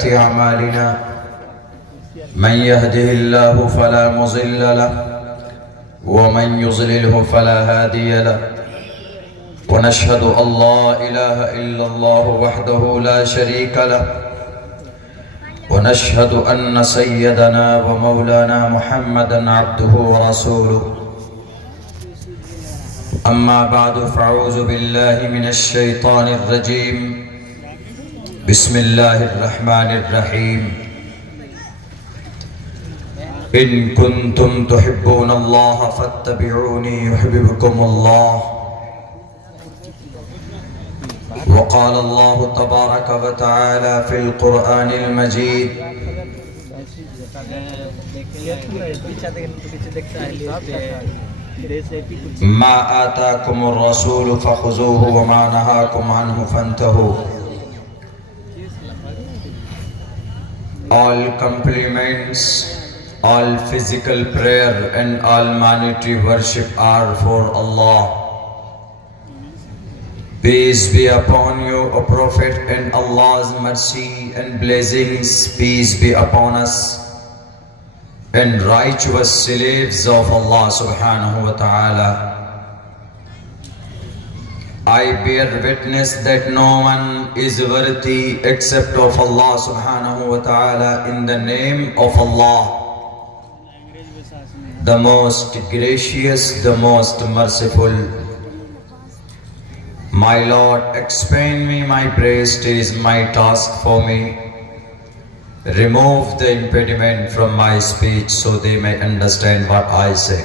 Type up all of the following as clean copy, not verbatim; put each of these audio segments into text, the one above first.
أعمالنا من يهده الله فلا مضل له ومن يضلله فلا هادي له ونشهد أن لا إله إلا الله وحده لا شريك له ونشهد أن سيدنا ومولانا محمدا عبده ورسوله أما بعد فأعوذ بالله من الشيطان الرجيم بسم الله الرحمن الرحيم إن كنتم تحبون الله فاتبعوني يحببكم الله وقال الله تبارك وتعالى في القرآن المجيد ما آتاكم الرسول فخذوه وما نهاكم عنه فانتهوا. All compliments, all physical prayer and all monetary worship are for Allah. Peace be upon you, O Prophet, and Allah's mercy and blessings, peace be upon us, and righteous slaves of Allah subhanahu wa ta'ala. I bear witness that no one is worthy except of Allah subhanahu wa ta'ala in the name of Allah, the most gracious, the most merciful. My Lord, explain me my breast is my task for me. Remove the impediment from my speech so they may understand what I say.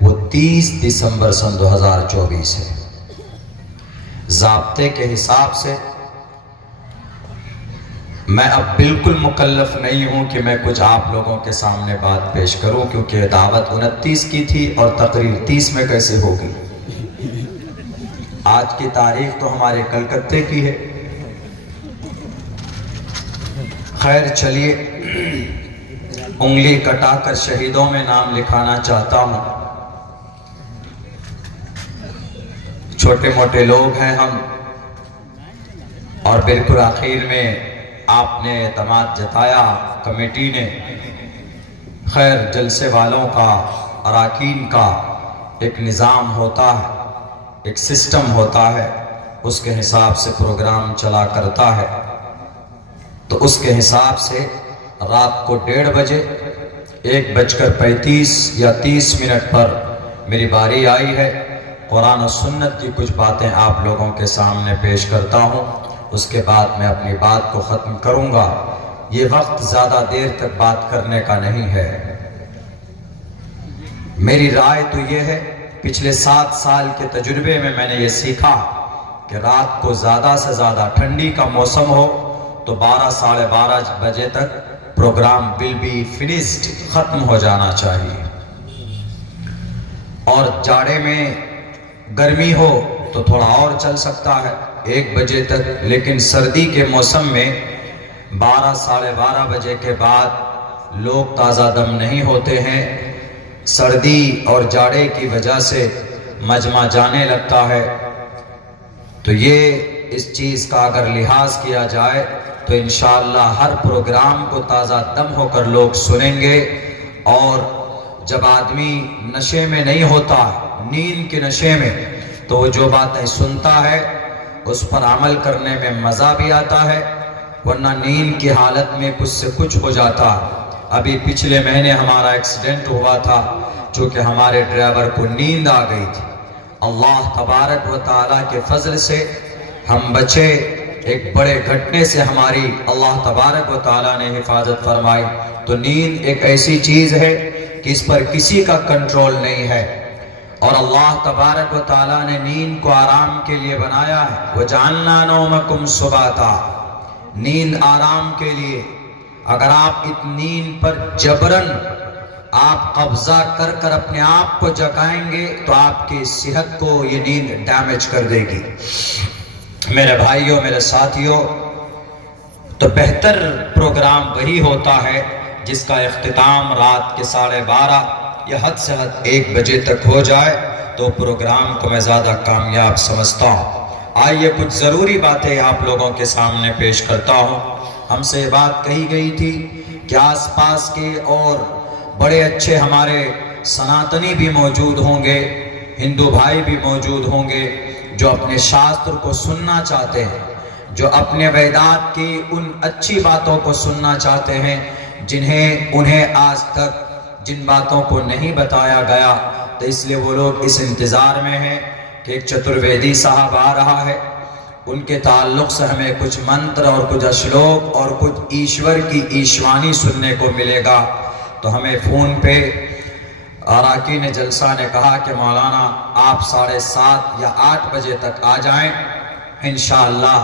وہ 30 دسمبر سن 2024 ہے۔ ضابطے کے حساب سے میں اب بالکل مکلف نہیں ہوں کہ میں کچھ آپ لوگوں کے سامنے بات پیش کروں، کیونکہ دعوت 29 کی تھی اور تقریر 30 میں کیسے ہوگی۔ آج کی تاریخ تو ہمارے کلکتے کی ہے۔ خیر چلیے، انگلی کٹا کر شہیدوں میں نام لکھانا چاہتا ہوں۔ چھوٹے موٹے لوگ ہیں ہم، اور بالکل آخر میں آپ نے اعتماد جتایا، کمیٹی نے۔ خیر جلسے والوں کا، اراکین کا ایک نظام ہوتا ہے، ایک سسٹم ہوتا ہے، اس کے حساب سے پروگرام چلا کرتا ہے۔ تو اس کے حساب سے رات کو 1:30 بجے 1:35 یا 30 پر میری باری آئی ہے۔ قرآن و سنت کی کچھ باتیں آپ لوگوں کے سامنے پیش کرتا ہوں، اس کے بعد میں اپنی بات کو ختم کروں گا۔ یہ وقت زیادہ دیر تک بات کرنے کا نہیں ہے۔ میری رائے تو یہ ہے، پچھلے 7 سال کے تجربے میں میں نے یہ سیکھا کہ رات کو زیادہ سے زیادہ، ٹھنڈی کا موسم ہو تو 12 ساڑھے 12 بجے تک پروگرام ول بی فنشڈ، ختم ہو جانا چاہیے۔ اور جاڑے میں گرمی ہو تو تھوڑا اور چل سکتا ہے 1 بجے تک، لیکن سردی کے موسم میں 12 ساڑھے 12 بجے کے بعد لوگ تازہ دم نہیں ہوتے ہیں۔ سردی اور جاڑے کی وجہ سے مجمع جانے لگتا ہے۔ تو یہ اس چیز کا اگر لحاظ کیا جائے تو انشاءاللہ ہر پروگرام کو تازہ دم ہو کر لوگ سنیں گے۔ اور جب آدمی نشے میں نہیں ہوتا، نیند کے نشے میں، تو وہ جو باتیں سنتا ہے اس پر عمل کرنے میں مزہ بھی آتا ہے، ورنہ نیند کی حالت میں کچھ سے کچھ ہو جاتا۔ ابھی پچھلے مہینے ہمارا ایکسیڈنٹ ہوا تھا، چونکہ ہمارے ڈرائیور کو نیند آ گئی تھی۔ اللہ تبارک و تعالیٰ کے فضل سے ہم بچے، ایک بڑے گھٹنے سے ہماری اللہ تبارک و تعالیٰ نے حفاظت فرمائی۔ تو نیند ایک ایسی چیز ہے کہ اس پر کسی کا کنٹرول نہیں ہے، اور اللہ تبارک و تعالیٰ نے نیند کو آرام کے لیے بنایا ہے۔ وَجَعَلْنَا نَوْمَكُمْ سُبَاتًا، نیند آرام کے لیے۔ اگر آپ اس نیند پر جبراً آپ قبضہ کر کر اپنے آپ کو جگائیں گے تو آپ کی صحت کو یہ نیند ڈیمیج کر دے گی۔ میرے بھائیوں، میرے ساتھیوں، تو بہتر پروگرام وہی ہوتا ہے جس کا اختتام رات کے 12:30 یا حد سے حد 1 بجے تک ہو جائے، تو پروگرام کو میں زیادہ کامیاب سمجھتا ہوں۔ آئیے کچھ ضروری باتیں آپ لوگوں کے سامنے پیش کرتا ہوں۔ ہم سے یہ بات کہی گئی تھی کہ آس پاس کے اور بڑے اچھے ہمارے سناتنی بھی موجود ہوں گے، ہندو بھائی بھی موجود ہوں گے، جو اپنے شاستر کو سننا چاہتے ہیں، جو اپنے ویدات کی ان اچھی باتوں کو سننا چاہتے ہیں انہیں آج تک جن باتوں کو نہیں بتایا گیا۔ تو اس لیے وہ لوگ اس انتظار میں ہیں کہ ایک چترویدی صاحب آ رہا ہے، ان کے تعلق سے ہمیں کچھ منتر اور کچھ اشلوک اور کچھ ایشور کی ایشوانی سننے کو ملے گا۔ تو ہمیں فون پہ اراکین جلسہ نے کہا کہ مولانا آپ 7:30 یا 8 بجے تک آ جائیں، انشاءاللہ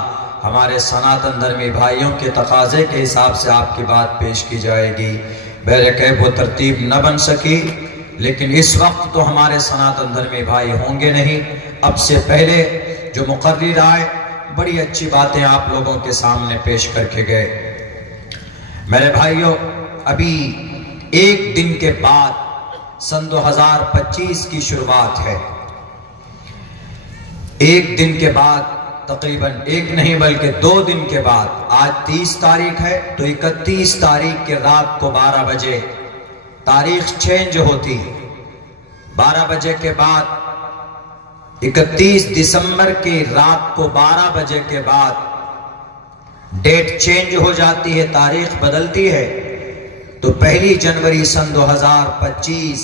ہمارے سناتن دھرمی بھائیوں کے تقاضے کے حساب سے آپ کی بات پیش کی جائے گی۔ بہرکیف وہ ترتیب نہ بن سکی، لیکن اس وقت تو ہمارے سناتن دھرمی بھائی ہوں گے نہیں۔ اب سے پہلے جو مقرر آئے بڑی اچھی باتیں آپ لوگوں کے سامنے پیش کر کے گئے۔ میرے بھائیوں، ابھی 1 دن کے بعد سن 2025 کی شروعات ہے۔ 1 دن کے بعد، تقریباً 1 نہیں بلکہ 2 دن کے بعد، آج 30 تاریخ ہے تو 31 تاریخ کے رات کو 12 بجے تاریخ چینج ہوتی ہے۔ 12 بجے کے بعد 31 دسمبر کی رات کو 12 بجے کے بعد ڈیٹ چینج ہو جاتی ہے، تاریخ بدلتی ہے۔ تو 1 جنوری سن 2025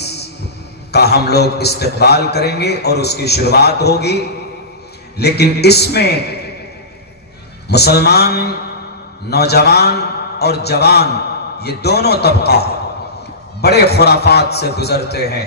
کا ہم لوگ استقبال کریں گے اور اس کی شروعات ہوگی۔ لیکن اس میں مسلمان نوجوان اور جوان، یہ دونوں طبقہ بڑے خرافات سے گزرتے ہیں۔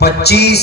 25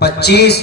25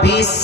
20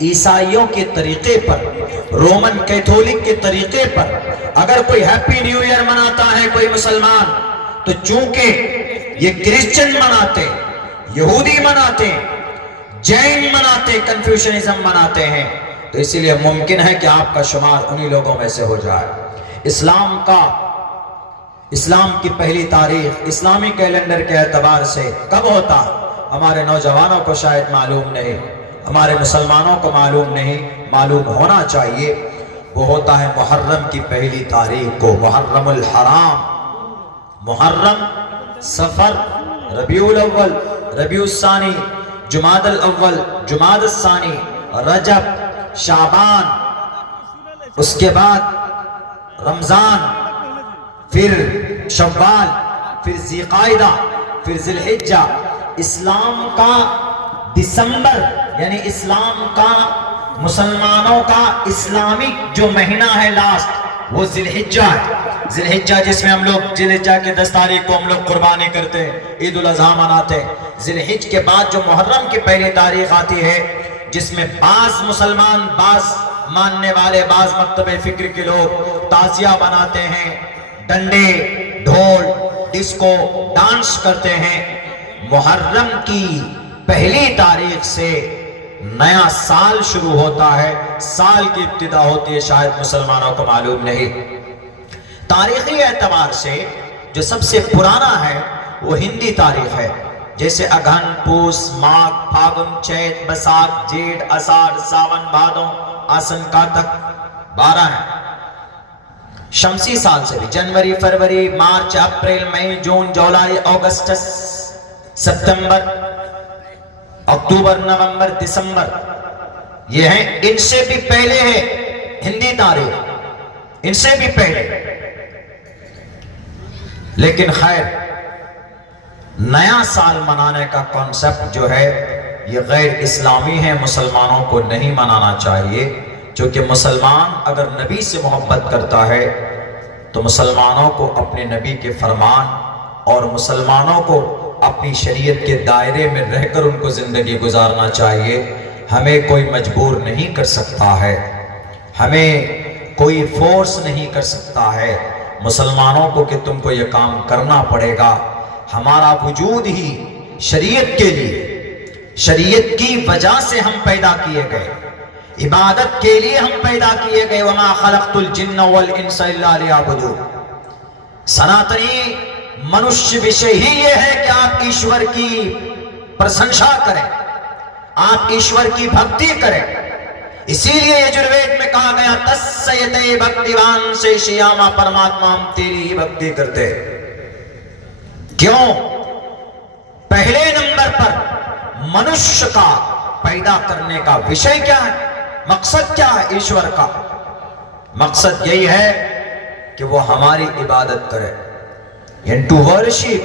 عیسائیوں کے طریقے پر، رومن کیتھولک کے طریقے پر اگر کوئی ہیپی نیو ایئر مناتا ہے کوئی مسلمان، تو چونکہ یہ کرسچن مناتے، یہودی مناتے، جین مناتے، کنفیوشنزم مناتے ہیں، تو اسی لیے ممکن ہے کہ آپ کا شمار انہی لوگوں میں سے ہو جائے۔ اسلام کی پہلی تاریخ اسلامی کیلنڈر کے اعتبار سے کب ہوتا؟ ہمارے نوجوانوں کو شاید معلوم نہیں، ہمارے مسلمانوں کو معلوم نہیں، معلوم ہونا چاہیے۔ وہ ہوتا ہے محرم کی پہلی تاریخ کو، محرم الحرام، محرم، صفر، ربیع الاول، ربیع الثانی، جمادی الاول، جمادی الثانی، رجب، شعبان، اس کے بعد رمضان، پھر شوال، پھر ذی قعدہ، پھر ذی الحجہ۔ اسلام کا دسمبر، یعنی اسلام کا، مسلمانوں کا اسلامک جو مہینہ ہے لاسٹ، وہ ذی الحجہ ہے۔ ذی الحجہ جس میں ہم لوگ ذی الحجہ کے 10 تاریخ کو ہم لوگ قربانی کرتے ہیں، عید الاضحیٰ مناتے ہیں۔ ذی الحجہ کے بعد جو محرم کی پہلی تاریخ آتی ہے، جس میں بعض مسلمان، بعض ماننے والے، بعض مکتب فکر کے لوگ تعزیہ بناتے ہیں، ڈنڈے، ڈھول، ڈسکو، ڈانس کرتے ہیں۔ محرم کی پہلی تاریخ سے نیا سال شروع ہوتا ہے، سال کی ابتدا ہوتی ہے، شاید مسلمانوں کو معلوم نہیں۔ تاریخی اعتبار سے جو سب سے پرانا ہے وہ ہندی تاریخ ہے، جیسے اگہن، پوس، ماگھ، پھاگن، چیت، بساکھ، جیٹھ، اساڑھ، ساون، بھادو، آسن، کارتک، 12 ہیں۔ شمسی سال سے بھی جنوری، فروری، مارچ، اپریل، مئی، جون، جولائی، اگست، ستمبر، اکتوبر، نومبر، دسمبر، یہ ہیں۔ ان سے بھی پہلے ہے ہندی تاریخ، ان سے بھی پہلے، لیکن خیر نیا سال منانے کا کانسیپٹ جو ہے یہ غیر اسلامی ہے، مسلمانوں کو نہیں منانا چاہیے، چونکہ مسلمان اگر نبی سے محبت کرتا ہے تو مسلمانوں کو اپنے نبی کے فرمان اور مسلمانوں کو اپنی شریعت کے دائرے میں رہ کر ان کو زندگی گزارنا چاہیے۔ ہمیں کوئی مجبور نہیں کر سکتا ہے، ہمیں کوئی فورس نہیں کر سکتا ہے مسلمانوں کو کہ تم کو یہ کام کرنا پڑے گا۔ ہمارا وجود ہی شریعت کے لیے، شریعت کی وجہ سے ہم پیدا کیے گئے، عبادت کے لیے ہم پیدا کیے گئے۔ وَمَا خَلَقْتُ الْجِنَّ وَالْإِنسَ إِلَّا لِيَعْبُدُونِ۔ سناتنی منشیہ وشے ہی یہ ہے کہ آپ ایشور کی پرشنسا کریں، آپ ایشور کی بھکتی کریں۔ اسی لیے یجروید میں کہا گیا تسیتے بھکتیوان سے شیاما، پرماتما ہم تیری ہی بھکتی کرتے۔ کیوں؟ پہلے نمبر پر منشیہ کا پیدا کرنے کا وشے کیا ہے، مقصد کیا ہے ایشور کا؟ مقصد یہی ہے کہ وہ ہماری عبادت کرے، یعنی ٹو ورشپ،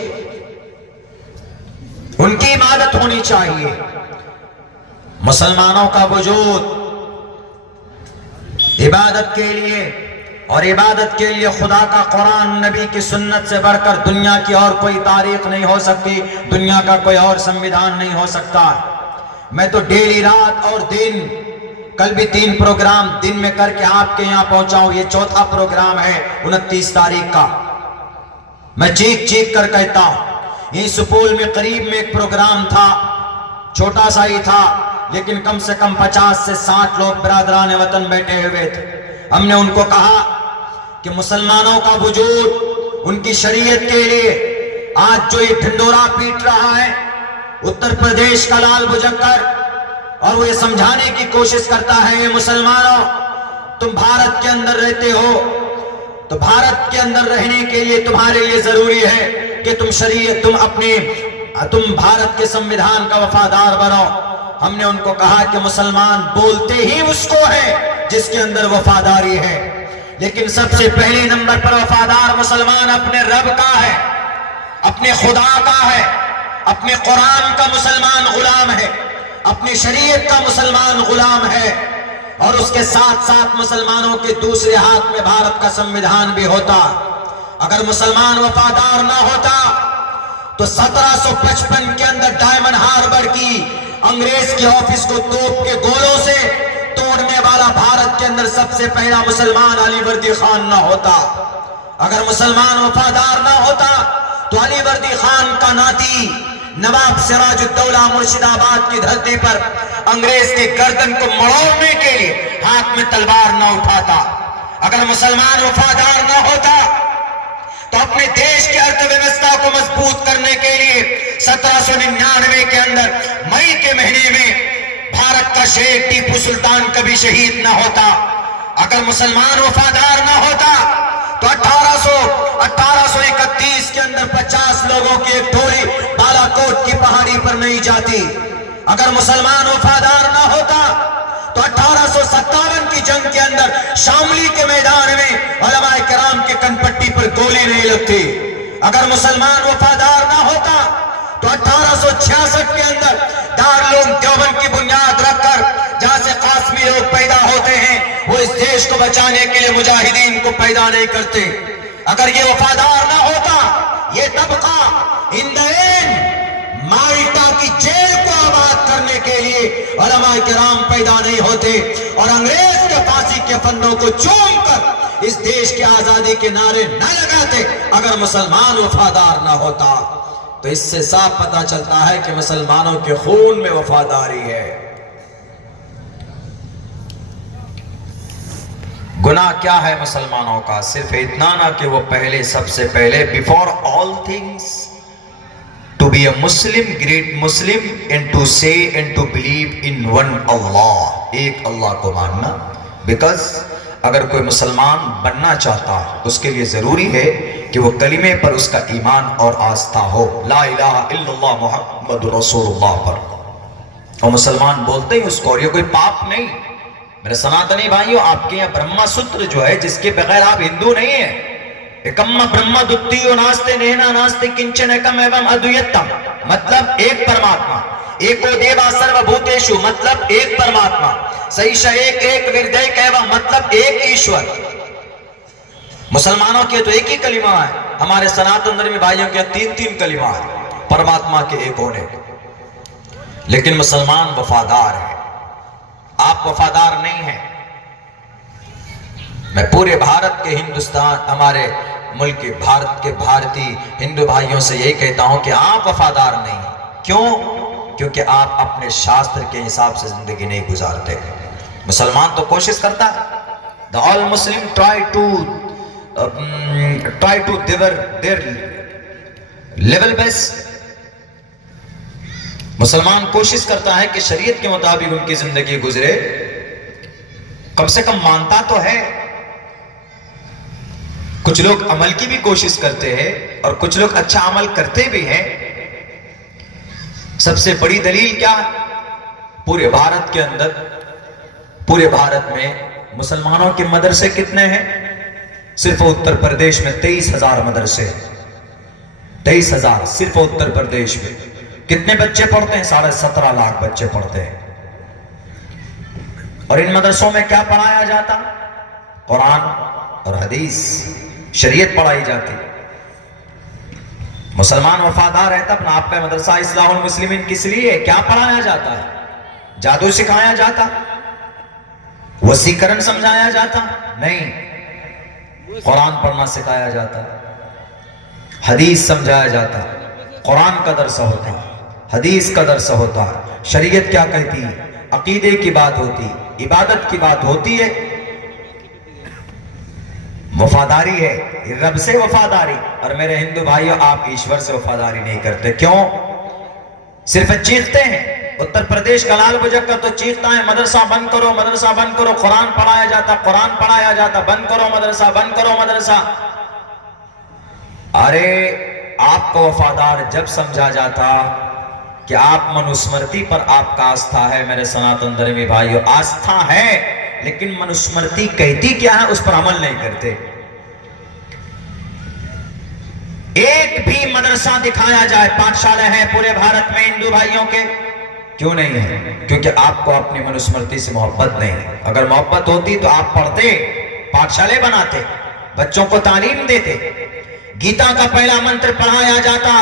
ان کی عبادت ہونی چاہیے۔ مسلمانوں کا وجود عبادت کے لیے، اور عبادت کے لیے خدا کا قرآن، نبی کی سنت سے بڑھ کر دنیا کی اور کوئی تاریخ نہیں ہو سکتی، دنیا کا کوئی اور سنویدھان نہیں ہو سکتا۔ میں تو ڈیلی رات اور دن، کل بھی 3 پروگرام دن میں کر کے آپ کے یہاں پہنچا ہوں، یہ 4تھا پروگرام ہے 29 تاریخ کا۔ میں چیخ چیخ کر کہتا ہوں، یہ سپول میں قریب میں ایک پروگرام تھا، چھوٹا سا ہی تھا، لیکن کم سے کم 50 سے 60 لوگ برادران وطن بیٹھے ہوئے تھے۔ ہم نے ان کو کہا کہ مسلمانوں کا وجود ان کی شریعت کے لیے آج جو یہ ڈھنڈورا پیٹ رہا ہے اتر پردیش کا لال بھجنگر، اور وہ یہ سمجھانے کی کوشش کرتا ہے یہ مسلمانوں تم بھارت کے اندر رہتے ہو، تو بھارت کے اندر رہنے کے لیے تمہارے لیے ضروری ہے کہ تم شریعت، تم بھارت کے سمویدھان کا وفادار بنو۔ ہم نے ان کو کہا کہ مسلمان بولتے ہی اس کو ہے جس کے اندر وفاداری ہے، لیکن سب سے پہلے نمبر پر وفادار مسلمان اپنے رب کا ہے، اپنے خدا کا ہے، اپنے قرآن کا مسلمان غلام ہے، اپنی شریعت کا مسلمان غلام ہے، اور اس کے ساتھ ساتھ مسلمانوں کے دوسرے ہاتھ میں بھارت کا سمویدھان بھی ہوتا۔ اگر مسلمان وفادار نہ ہوتا تو 1755 کے اندر ڈائمنڈ ہاربر کی انگریز کے آفس کو توپ کے گولوں سے توڑنے والا بھارت کے اندر سب سے پہلا مسلمان علی وردی خان نہ ہوتا، اگر مسلمان وفادار نہ ہوتا تو علی وردی خان کا ناتی نواب سراج الدولہ مرشد آباد کی دھرتی پر انگریز کی گردن کو مڑوڑنے کے لیے ہاتھ میں تلوار نہ اٹھاتا، اگر مسلمان وفادار نہ ہوتا تو اپنے دیش کی ارتھ ویوستھا کو مضبوط کرنے کے لیے 1799 کے اندر مئی کے مہینے میں بھارت کا شیخ ٹیپو سلطان کبھی شہید نہ ہوتا، اگر مسلمان وفادار نہ ہوتا تو 1831 کے اندر 50 لوگوں کی ایک ٹولی بالا کوٹ کی پہاڑی پر نہیں جاتی، اگر مسلمان وفادار نہ ہوتا تو 1857 کی جنگ کے اندر شاملی کے میدان میں علماء کرام کے کن پٹی پر گولی نہیں لگتی، اگر مسلمان وفادار نہ ہوتا تو 1866 کے اندر دارالعلوم دیوبند کی بنیاد رکھ کر جہاں سے قاسمی لوگ پیدا ہوتے ہیں وہ اس دیش کو بچانے کے لیے مجاہدین کو پیدا نہیں کرتے، اگر یہ وفادار نہ ہوتا یہ طبقہ مالٹا کی جیل کو آباد کرنے کے لیے علماء کرام پیدا نہیں ہوتے اور انگریز کے پھانسی کے فندوں کو چوم کر اس دیش کی آزادی کے نعرے نہ لگاتے اگر مسلمان وفادار نہ ہوتا۔ تو اس سے صاف پتہ چلتا ہے کہ مسلمانوں کے خون میں وفاداری ہے۔ گناہ کیا ہے مسلمانوں کا؟ صرف اتنا نہ کہ وہ پہلے سب سے پہلے before all things to be a Muslim, great Muslim, and to say and to believe in one Allah، ایک اللہ کو ماننا، because اگر کوئی مسلمان بننا چاہتا اس کے لیے ضروری ہے کہ وہ کلمے پر اس کا ایمان اور آستھا ہو، لا الہ الا اللہ محمد رسول اللہ پر، اور مسلمان بولتے ہی اس کو، اور یہ کوئی پاپ نہیں۔ میرے سناتنی بھائیوں، آپ کے یہاں برہما سوتر جو ہے جس کے بغیر آپ ہندو نہیں ہیں، ایکم برہما دتیو ناستے نینا ناستے کنچن ایکم ایوم ادویتم، مطلب ایک پرماتما، ایکو دیوا سرو بھوتیشو، مطلب ایک پرماتما، سیشا ایک وردیک ایوم، مطلب ایک ایشور۔ مسلمانوں کے تو ایک ہی کلمہ ہے، ہمارے سناتن دھرمی بھائیوں کے تین کلمہ ہے پرماتما کے ایک ہونے، لیکن مسلمان وفادار ہے، آپ وفادار نہیں ہیں۔ میں پورے بھارت کے ہندوستان، ہمارے ملک بھارت کے بھارتی ہندو بھائیوں سے یہی کہتا ہوں کہ آپ وفادار نہیں ہیں۔ کیوں؟ کیونکہ آپ اپنے شاستر کے حساب سے زندگی نہیں گزارتے۔ مسلمان تو کوشش کرتا ہے، the all Muslim try to their level best۔ مسلمان کوشش کرتا ہے کہ شریعت کے مطابق ان کی زندگی گزرے، کم سے کم مانتا تو ہے۔ کچھ لوگ عمل کی بھی کوشش کرتے ہیں اور کچھ لوگ اچھا عمل کرتے بھی ہیں۔ سب سے بڑی دلیل کیا ہے؟ پورے بھارت کے اندر، پورے بھارت میں مسلمانوں کے مدرسے کتنے ہیں؟ صرف اتر پردیش میں 23,000 مدرسے، 23,000 صرف اتر پردیش میں۔ کتنے بچے پڑھتے ہیں؟ 17.5 لاکھ بچے پڑھتے ہیں۔ اور ان مدرسوں میں کیا پڑھایا جاتا؟ قرآن اور حدیث، شریعت پڑھائی جاتی۔ مسلمان وفادار رہتا اپنا آپ کا مدرسہ اصلاح المسلمین کس لیے؟ کیا پڑھایا جاتا ہے؟ جادو سکھایا جاتا؟ وسیکرن سمجھایا جاتا؟ نہیں، قرآن پڑھنا سکھایا جاتا، حدیث سمجھایا جاتا، قرآن کا درس ہوتا، حدیث کا درس ہوتا، شریعت کیا کہتی ہے، عقیدے کی بات ہوتی، عبادت کی بات ہوتی ہے۔ وفاداری ہے، رب سے وفاداری۔ اور میرے ہندو بھائیوں، آپ ایشور سے وفاداری نہیں کرتے۔ کیوں؟ صرف چیختے ہیں۔ اتر پردیش کا لال بجکر تو چیختا ہے مدرسہ بند کرو، مدرسہ بند کرو، قرآن پڑھایا جاتا، قرآن پڑھایا جاتا، بند کرو مدرسہ، بند کرو مدرسہ۔ ارے آپ کو وفادار جب سمجھا جاتا کہ آپ منوسمرتی پر آپ کا آستھا ہے۔ میرے سناتن دھرمی بھائیوں، آستھا ہے لیکن منوسمرتی کہتی کیا ہے اس پر عمل نہیں کرتے۔ ایک بھی مدرسہ دکھایا جائے، پاٹھشالے ہیں پورے بھارت میں ہندو بھائیوں کے، کیوں نہیں ہے؟ کیونکہ آپ کو اپنی منوسمرتی سے محبت نہیں ہے۔ اگر محبت ہوتی تو آپ پڑھتے، پاٹھشالے بناتے، بچوں کو تعلیم دیتے، گیتا کا پہلا منتر پڑھایا جاتا،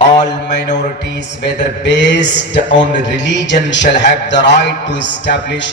all minorities whether based on religion shall have the right to establish।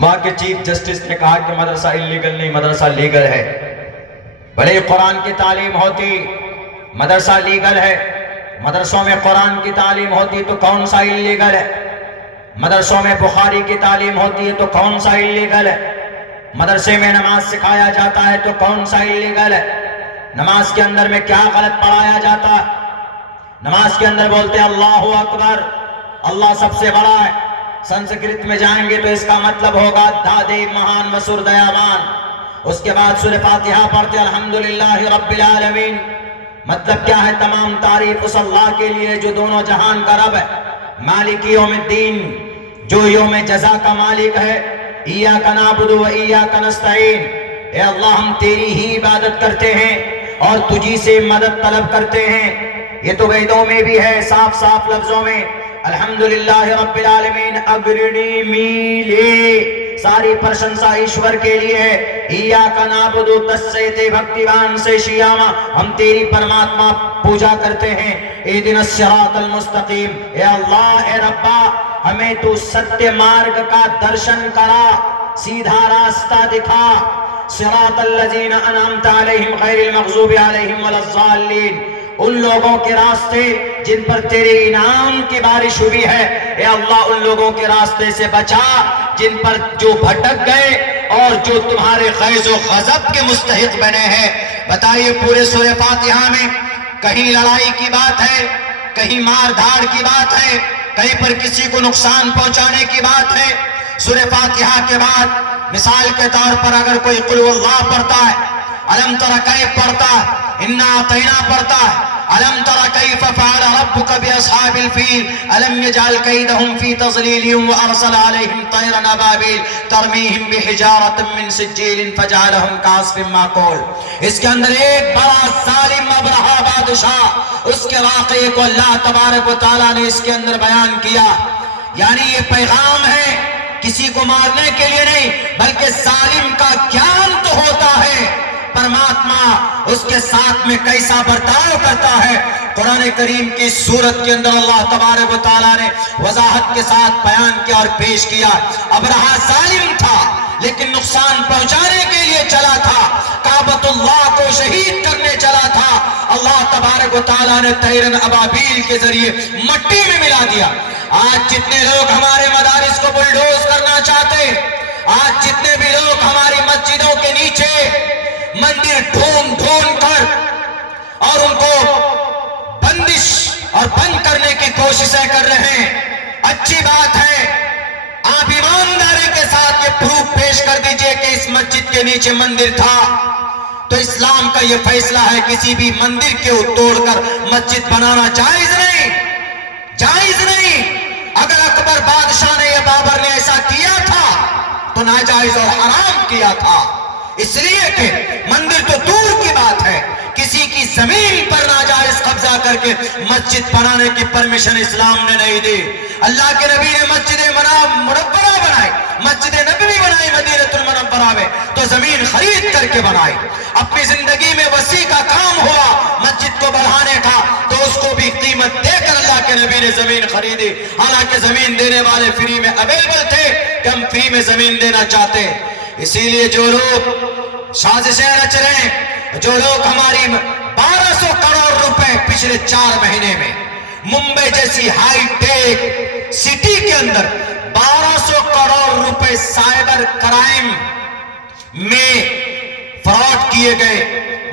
وہاں کے چیف جسٹس نے کہا کہ مدرسہ اللیگل نہیں، مدرسہ لیگل ہے۔ بڑے قرآن کی تعلیم ہوتی، مدرسہ لیگل ہے۔ مدرسوں میں قرآن کی تعلیم ہوتی تو کون سا اللیگل ہے؟ مدرسوں میں بخاری کی تعلیم ہوتی ہے تو کون سا اللیگل ہے؟ مدرسے میں نماز سکھایا جاتا ہے تو کون سا اللیگل ہے؟ نماز کے اندر میں کیا غلط پڑھایا جاتا ہے؟ نماز کے اندر بولتے ہیں اللہ اکبر، اللہ سب سے بڑا ہے۔ سنسکرت میں جائیں گے تو اس کا مطلب ہوگا دادے مہان وسر دیامان۔ اس کے بعد سورہ فاتحہ پڑھتے الحمدللہ رب العالمین۔ مطلب کیا ہے؟ تمام تعریف اس اللہ کے لیے جو دونوں جہان کا رب ہے، مالک یوم الدین، جو یوم جزا کا مالک ہے۔ ایاک نعبد و ایاک نستعین، اے اللہ ہم تیری ہی عبادت کرتے ہیں اور تجھی سے مدد طلب کرتے ہیں۔ یہ تو ویدوں میں بھی ہے صاف صاف لفظوں میں، الحمدللہ رب العالمین اگرنی میلے، ساری پرشنسا ایشور کے لیے ہے۔ ایاک نعبد تسیتے بھکتیوان سے شیاما، ہم تیری پرماتما پوجا کرتے ہیں۔ اہدنا الصراط المستقیم، اے اللہ اے ربا ہمیں تو ستیہ مارگ کا درشن کرا، سیدھا راستہ دکھا۔ صراط الذین انعمت علیہم غیر المغضوب علیہم ولا الضالین، ان لوگوں کے راستے جن پر تیرے انعام کی بارش ہوئی ہے۔ اے اللہ ان لوگوں کے راستے سے بچا جن پر جو بھٹک گئے اور جو تمہارے غیظ و غضب کے مستحق بنے ہیں۔ بتائیے پورے سورہ فاتحہ میں کہیں لڑائی کی بات ہے، کہیں مار دھاڑ کی بات ہے، کہیں پر کسی کو نقصان پہنچانے کی بات ہے؟ سورہ فاتحہ کے بعد مثال کے طور پر اگر کوئی قل اللہ پڑھتا ہے، الم تر کیف پڑھتا ہے، انا اعطینا پڑھتا ہے، الم تر کیف فعل ربک باصحاب الفیل الم یجعل کیدہم فی تضلیل وارسل علیہم طیرا ابابیل ترمیہم بحجارۃ من سجیل فجعلہم کعصف مأکول، اس کے اندر ایک بڑا ظالم ابرہہ بادشاہ، اس کے واقعے کو اللہ تبارک و تعالیٰ نے اس کے اندر بیان کیا۔ یعنی یہ پیغام ہے کسی کو مارنے کے لیے نہیں، بلکہ ظالم کا گیان تو ہوتا ہے پرماتما اس کے ساتھ میں کیسا برتاؤ کرتا ہے۔ قرآن کریم کی سورت کے اندر اللہ تبارک و تعالیٰ نے وضاحت کے ساتھ بیان کیا اور پیش کیا۔ ابرہہ ظالم تھا لیکن نقصان پہنچانے کے لیے چلا تھا، کعبۃ اللہ کو شہید کرنے چلا تھا۔ اللہ تبارک و تعالیٰ نے طیرن ابابیل کے ذریعے مٹی میں ملا دیا۔ آج جتنے لوگ ہمارے مدارس کو بلڈوز کرنا چاہتے، آج جتنے بھی لوگ ہماری مسجدوں کے نیچے مندر ڈھونڈ ڈھونڈ کر اور ان کو بندش اور بند کرنے کی کوششیں کر رہے ہیں، اچھی بات ہے، آپ ایمانداری کے ساتھ یہ پروف پیش کر دیجئے کہ اس مسجد کے نیچے مندر تھا، تو اسلام کا یہ فیصلہ ہے کسی بھی مندر کو توڑ کر مسجد بنانا جائز نہیں، جائز نہیں۔ اگر اکبر بادشاہ نے یا بابر نے ایسا کیا تھا تو ناجائز اور حرام کیا تھا، اس لیے کہ مندر تو دور کی بات ہے، کسی کی زمین پر ناجائز قبضہ کر کے مسجد بنانے کی پرمیشن اسلام نے نہیں دی۔ اللہ کے نبی نے مسجد منورہ بنائی، مسجد نبوی بنائی مدینہ المنورہ میں، تو زمین خرید کر کے بنائی۔ اپنی زندگی میں وسیع کا کام ہوا مسجد کو بڑھانے کا، تو اس کو بھی قیمت دے کر اللہ کے نبی نے زمین خریدی۔ حالانکہ زمین دینے والے فری میں اویلیبل تھے کہ ہم فری میں زمین دینا چاہتے ہیں۔ اسی لیے جو لوگ سازشیں رچ رہے ہیں، جو لوگ ہماری 1200 کروڑ روپے پچھلے 4 مہینے میں ممبئی جیسی ہائی ٹیک سٹی کے اندر 1200 کروڑ روپے سائبر کرائم میں فراڈ کیے گئے،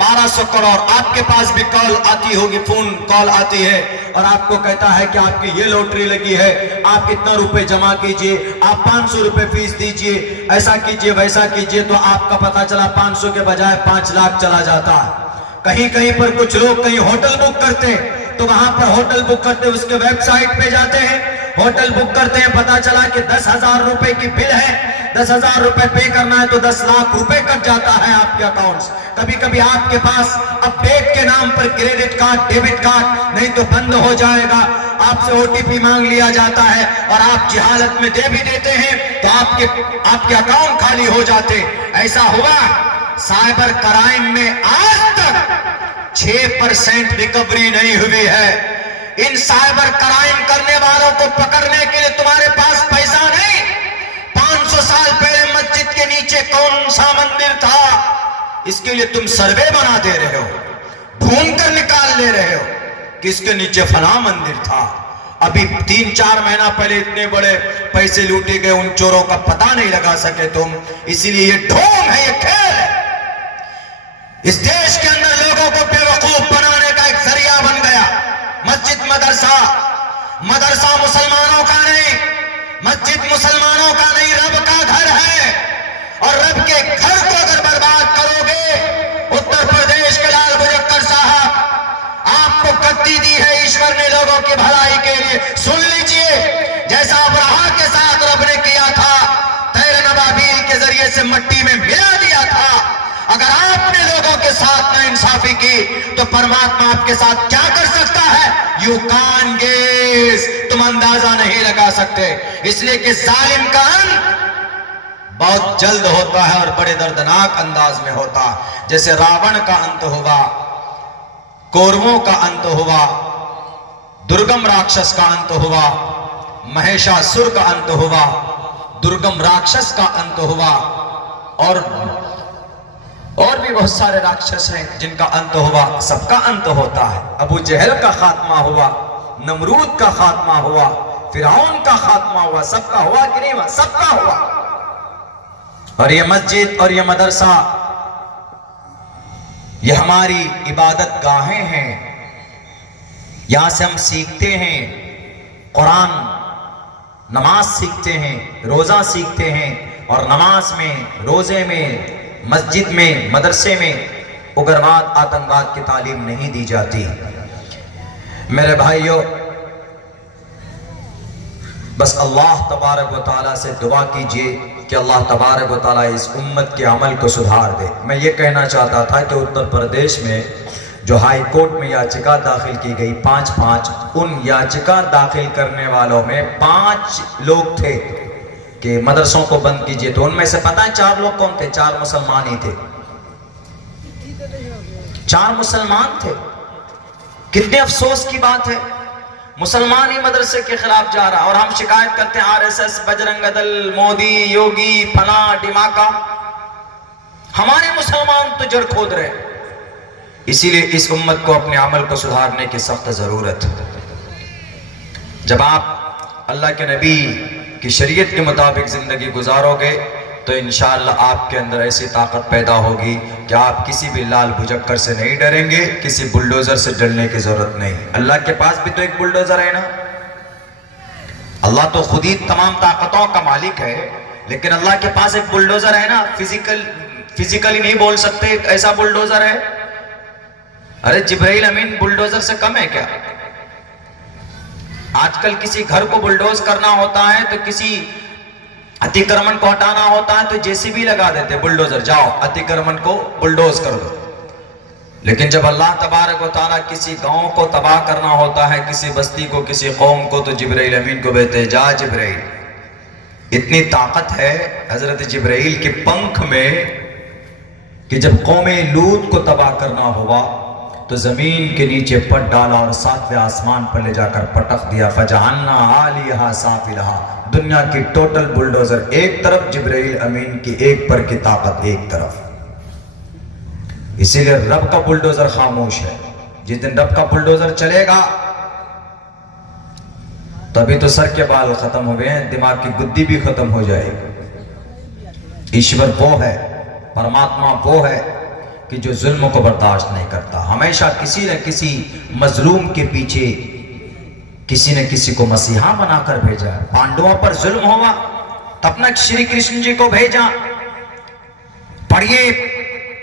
1200 کروڑ۔ آپ کے پاس بھی کال آتی ہوگی، فون کال آتی ہے اور آپ کو کہتا ہے کہ آپ کی یہ لوٹری لگی ہے، آپ اتنا روپے جمع کیجئے، آپ 500 روپے فیس دیجئے، ایسا کیجئے ویسا کیجئے، تو آپ کا پتہ چلا 500 کے بجائے 5 لاکھ چلا جاتا ہے۔ کہیں کہیں پر کچھ لوگ کہیں ہوٹل بک کرتے تو وہاں پر ہوٹل بک کرتے اس کے ویب سائٹ پہ جاتے ہیں، ہوٹل بک کرتے ہیں، پتہ چلا کہ 10,000 روپے کی بل ہے، 10,000 روپے پے کرنا ہے تو 10 لاکھ روپے کٹ جاتا ہے آپ کے اکاؤنٹ سے۔ کبھی کبھی آپ کے پاس اب بیٹ کے نام پر کریڈٹ کارڈ، ڈیبٹ کارڈ نہیں تو بند ہو جائے گا، آپ سے OTP مانگ لیا جاتا ہے اور آپ جہالت میں دے بھی دیتے ہیں تو آپ کے اکاؤنٹ خالی ہو جاتے۔ ایسا ہوا سائبر کرائم میں آج تک 6% ریکوری نہیں ہوئی ہے۔ ان سائبر کرائم کرنے والوں کو پکڑنے کے لیے تمہارے پاس پیسہ نہیں، 500 سال پہلے کون سا مندر تھا، اس کے لیے تم سروے بنا دے رہے ہو، ڈھونڈ کر نکال لے رہے ہو کہ اس کے نیچے فلاں مندر تھا۔ ابھی 3-4 مہینہ پہلے اتنے بڑے پیسے لوٹے گئے، ان چوروں کا پتہ نہیں لگا سکے تم، اسی لیے یہ ڈھونگ ہے، یہ کھیل ہے۔ اس دیش کے اندر لوگوں کو بے وقوف بنانے کا ایک ذریعہ بن گیا۔ مسجد مدرسہ مسلمانوں کا نہیں، مسجد مسلمانوں کا نہیں، رب کا گھر ہے، اور رب کے گھر کو اگر برباد کرو گے، اتر پردیش کے لال بجکر صاحب آپ کو گدی دی ہے ایشور نے لوگوں کی بھلائی کے لیے، سن لیجئے، جیسا ابراہا کے ساتھ رب نے کیا تھا، طیر نبابیل کے ذریعے سے مٹی میں ملا دیا تھا۔ اگر آپ نے لوگوں کے ساتھ ناانصافی کی تو پرماتما آپ کے ساتھ کیا کر سکتا ہے؟ یو کان گیس، تم اندازہ نہیں لگا سکتے، اس لیے کہ ظالم کا انت بہت جلد ہوتا ہے اور بڑے دردناک انداز میں ہوتا، جیسے راون کا انت ہوا، کورموں کا انت ہوا، درگم راکشس کا انت ہوا، مہیشاسر کا انت ہوا، درگم راکشس کا انت ہوا، اور بھی بہت سارے راکشس ہیں جن کا انت ہوا، سب کا انت ہوتا ہے۔ ابو جہل کا خاتمہ ہوا، نمرود کا خاتمہ ہوا، فرعون کا خاتمہ ہوا، سب کا ہوا کہ نہیں ہوا؟ سب کا ہوا۔ اور یہ مسجد اور یہ مدرسہ یہ ہماری عبادت گاہیں ہیں، یہاں سے ہم سیکھتے ہیں، قرآن نماز سیکھتے ہیں، روزہ سیکھتے ہیں، اور نماز میں، روزے میں، مسجد میں، مدرسے میں اگرواد آتنکواد کی تعلیم نہیں دی جاتی۔ میرے بھائیوں، بس اللہ تبارک و تعالیٰ سے دعا کیجئے کہ اللہ تبارک و تعالیٰ اس امت کے عمل کو سدھار دے۔ میں یہ کہنا چاہتا تھا کہ اتر پردیش میں جو ہائی کورٹ میں یاچکا داخل کی گئی 5 ان یاچکا داخل کرنے والوں میں 5 لوگ تھے کہ مدرسوں کو بند کیجئے، تو ان میں سے پتہ ہے 4 لوگ کون تھے؟ 4 مسلمان ہی تھے، 4 مسلمان تھے۔ کتنے افسوس کی بات ہے، مسلمان ہی مدرسے کے خلاف جا رہا، اور ہم شکایت کرتے ہیں RSS، بجرنگ دل، مودی، یوگی، فلاں ڈماکا، ہمارے مسلمان تو جڑ کھود رہے۔ اسی لیے اس امت کو اپنے عمل کو سدھارنے کی سخت ضرورت ہے۔ جب آپ اللہ کے نبی کی شریعت کے مطابق زندگی گزارو گے تو انشاءاللہ آپ کے اندر ایسی طاقت پیدا ہوگی کہ آپ کسی بھی لال بجکر سے نہیں ڈریں گے، کسی بلڈوزر سے ڈرنے کی ضرورت نہیں۔ اللہ کے پاس بھی تو ایک بلڈوزر ہے نا، اللہ تو خود ہی تمام طاقتوں کا مالک ہے، لیکن اللہ کے پاس ایک بلڈوزر ہے نا، فزیکلی نہیں بول سکتے، ایسا بلڈوزر ہے۔ ارے جبرائیل امین بلڈوزر سے کم ہے کیا؟ آج کل کسی گھر کو بلڈوز کرنا ہوتا ہے تو کسی اتیکرمن کو ہٹانا ہوتا ہے تو JCB لگا دیتے، بلڈوزر جاؤ اتیکرمن کو بلڈوز کر دو۔ لیکن جب اللہ تبارک و تعالیٰ کسی گاؤں کو تباہ کرنا ہوتا ہے، کسی بستی کو، کسی قوم کو، تو جبرائیل امین کو بھیجتے، جا جبرائیل۔ اتنی طاقت ہے حضرت جبرائیل کے پنکھ میں کہ جب قوم لوط کو تباہ کرنا ہوا تو زمین کے نیچے پٹ ڈالا اور 7ویں آسمان پر لے جا کر پٹک دیا، فجعلنا عالیہا سافلہا۔ دنیا کی ٹوٹل بلڈوزر ایک طرف، جبرائیل امین کی ایک پر کی طاقت ایک طرف۔ اسی لیے رب کا بلڈوزر خاموش ہے، جس دن رب کا بلڈوزر چلے گا تبھی تو سر کے بال ختم ہوئے ہیں، دماغ کی گدی بھی ختم ہو جائے گی۔ ایشور وہ ہے، پرماتما وہ ہے کہ جو ظلم کو برداشت نہیں کرتا، ہمیشہ کسی نہ کسی مظلوم کے پیچھے کسی نے کسی کو مسیحا بنا کر بھیجا ہے۔ پانڈووں پر ظلم ہوا تب تک شری کرشن جی کو بھیجا۔ پڑھیے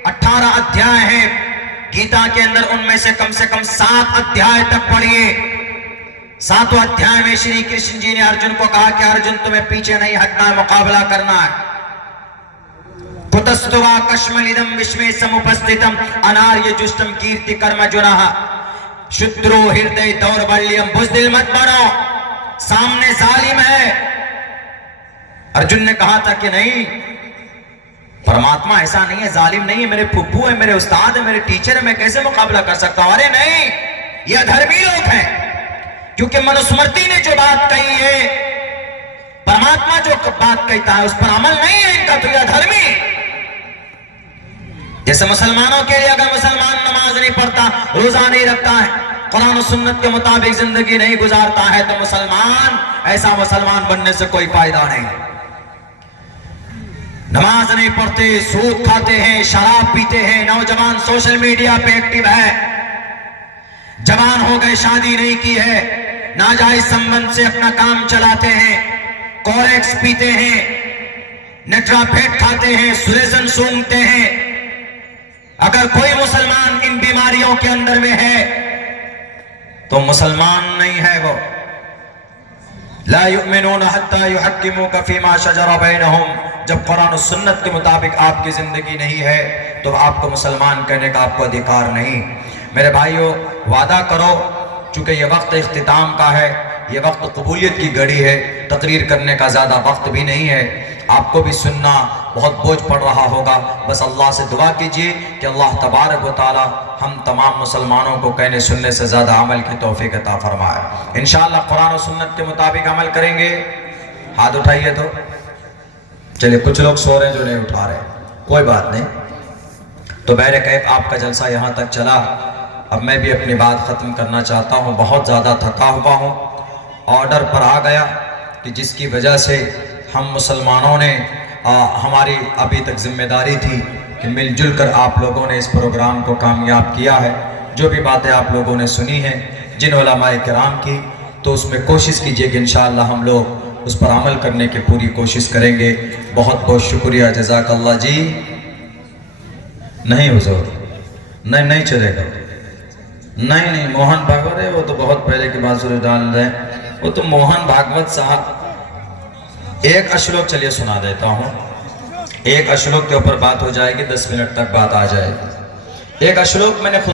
18 ادھیائے ہیں گیتا کے اندر، ان میں سے کم 7 ادھیائے تک پڑھیے۔ 7 ادھیائے میں شری کرشن جی نے ارجن کو کہا کہ ارجن تمہیں پیچھے نہیں ہٹنا ہے، مقابلہ کرنا ہے۔ کتستوا کشملدم وشمے سمپستتم اناریہ جشتم کیرتی کرم جناہا شدرو ہردے دور بلیم، بزدل مت بنو، سامنے ظالم ہے۔ ارجن نے کہا تھا کہ نہیں، پرماتما ایسا نہیں ہے، ظالم نہیں ہے، میرے پھپھو ہے، میرے استاد ہے، میرے ٹیچر ہے، میں کیسے مقابلہ کر سکتا ہوں؟ ارے نہیں، یہ ادھرمی لوگ ہیں، کیونکہ منوسمرتی نے جو بات کہی ہے، پرماتما جو بات کہتا ہے اس پر عمل نہیں ہے ان کا، تو یہ ادھرمی۔ جیسے مسلمانوں کے لیے اگر مسلمان نماز نہیں پڑھتا، روزہ نہیں رکھتا ہے، قرآن و سنت کے مطابق زندگی نہیں گزارتا ہے، تو ایسا مسلمان بننے سے کوئی فائدہ نہیں۔ نماز نہیں پڑھتے، سود کھاتے ہیں، شراب پیتے ہیں، نوجوان سوشل میڈیا پہ ایکٹیو ہے، جوان ہو گئے شادی نہیں کی ہے، ناجائز سمبند سے اپنا کام چلاتے ہیں، کوریکس پیتے ہیں، نٹرا پھیٹ کھاتے ہیں، سریزن سونگتے ہیں۔ اگر کوئی مسلمان ان بیماریوں کے اندر میں ہے تو مسلمان نہیں ہے وہ۔ لا یؤمنون حتی یحکموک فیما شجر بینہم، جب قرآن و سنت کے مطابق آپ کی زندگی نہیں ہے تو آپ کو مسلمان کہنے کا آپ کو ادھیکار نہیں۔ میرے بھائیو، وعدہ کرو، چونکہ یہ وقت اختتام کا ہے، یہ وقت قبولیت کی گھڑی ہے، تقریر کرنے کا زیادہ وقت بھی نہیں ہے، آپ کو بھی سننا بہت بوجھ پڑ رہا ہوگا، بس اللہ سے دعا کیجئے کہ اللہ تبارک و تعالی ہم تمام مسلمانوں کو کہنے سننے سے زیادہ عمل کی توفیق عطا فرمائے۔ انشاءاللہ قرآن و سنت کے مطابق عمل کریں گے۔ ہاتھ اٹھائیے تو چلیے، کچھ لوگ سو رہے ہیں جو نہیں اٹھا رہے، کوئی بات نہیں۔ تو بہرکیف آپ کا جلسہ یہاں تک چلا، اب میں بھی اپنی بات ختم کرنا چاہتا ہوں، بہت زیادہ تھکا ہوا ہوں۔ آرڈر پر آ گیا کہ جس کی وجہ سے ہم مسلمانوں نے ہماری ابھی تک ذمہ داری تھی کہ مل جل کر آپ لوگوں نے اس پروگرام کو کامیاب کیا ہے۔ جو بھی باتیں آپ لوگوں نے سنی ہیں جن علماء کرام کی، تو اس میں کوشش کیجئے کہ انشاءاللہ ہم لوگ اس پر عمل کرنے کی پوری کوشش کریں گے۔ بہت بہت شکریہ، جزاک اللہ جی۔ نہیں حضور، نہیں چلے گا، نہیں موہن بھاگوت ہے، وہ تو بہت پہلے کی بات ضرور ڈال رہے ہیں، وہ تو موہن بھاگوت صاحب۔ ایک اشلوک چلیے سنا دیتا ہوں، ایک اشلوک کے اوپر بات ہو جائے گی، 10 منٹ تک بات آ جائے گی۔ ایک اشلوک میں نے